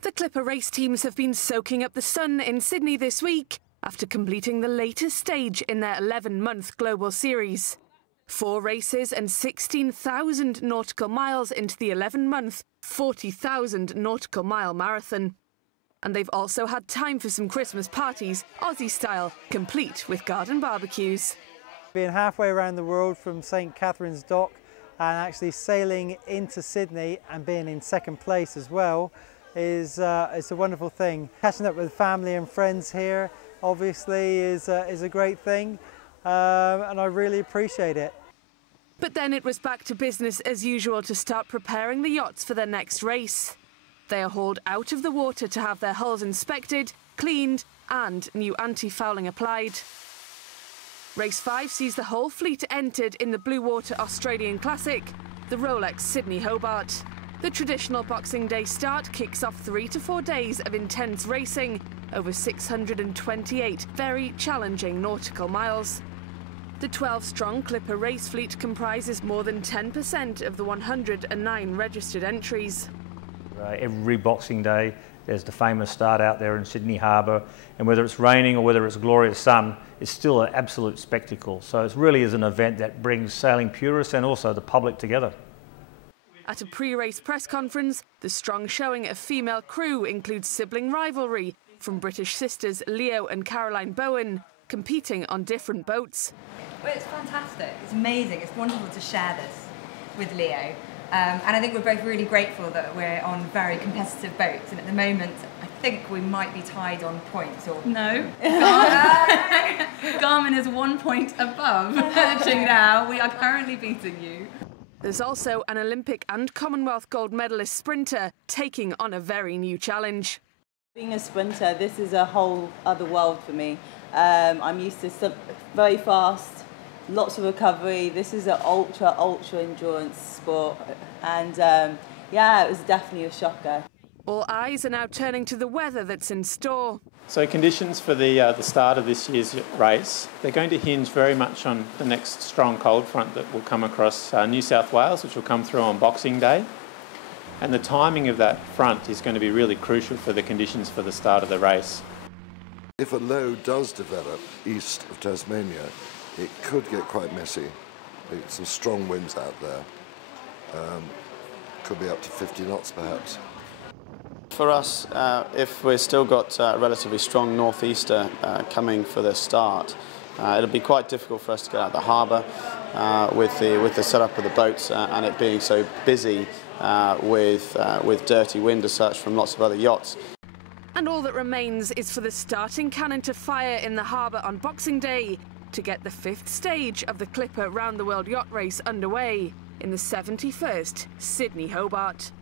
The Clipper race teams have been soaking up the sun in Sydney this week after completing the latest stage in their 11-month global series. 4 races and 16,000 nautical miles into the 11-month, 40,000 nautical mile marathon. And they've also had time for some Christmas parties, Aussie style, complete with garden barbecues. Being halfway around the world from St Catherine's Dock and actually sailing into Sydney and being in second place as well is a wonderful thing. Catching up with family and friends here obviously is a great thing, and I really appreciate it. But then it was back to business as usual to start preparing the yachts for their next race. They are hauled out of the water to have their hulls inspected, cleaned and new anti-fouling applied. Race 5 sees the whole fleet entered in the Bluewater Australian Classic, the Rolex Sydney Hobart. The traditional Boxing Day start kicks off 3 to 4 days of intense racing over 628 very challenging nautical miles. The 12-strong Clipper race fleet comprises more than 10% of the 109 registered entries. Every Boxing Day there's the famous start out there in Sydney Harbour, and whether it's raining or whether it's glorious sun, it's still an absolute spectacle. So it really is an event that brings sailing purists and also the public together. At a pre-race press conference, the strong showing of female crew includes sibling rivalry from British sisters Leo and Caroline Bowen, competing on different boats. Well, it's fantastic. It's amazing. It's wonderful to share this with Leo. And I think we're both really grateful that we're on very competitive boats. And at the moment, I think we might be tied on points. Or no. Garmin is 1 point above Qingdao. We are currently beating you. There's also an Olympic and Commonwealth gold medalist sprinter taking on a very new challenge. Being a sprinter, this is a whole other world for me. I'm used to very fast, lots of recovery. This is an ultra endurance sport, and yeah, it was definitely a shocker. All eyes are now turning to the weather that's in store. So conditions for the start of this year's race, they're going to hinge very much on the next strong cold front that will come across New South Wales, which will come through on Boxing Day. And the timing of that front is going to be really crucial for the conditions for the start of the race. If a low does develop east of Tasmania, it could get quite messy. There's some strong winds out there. Could be up to 50 knots perhaps. For us, if we've still got a relatively strong northeaster coming for the start, it'll be quite difficult for us to get out of the harbour with the setup of the boats and it being so busy with dirty wind as such from lots of other yachts. And all that remains is for the starting cannon to fire in the harbour on Boxing Day to get the 5th stage of the Clipper Round the World Yacht Race underway in the 71st Sydney Hobart.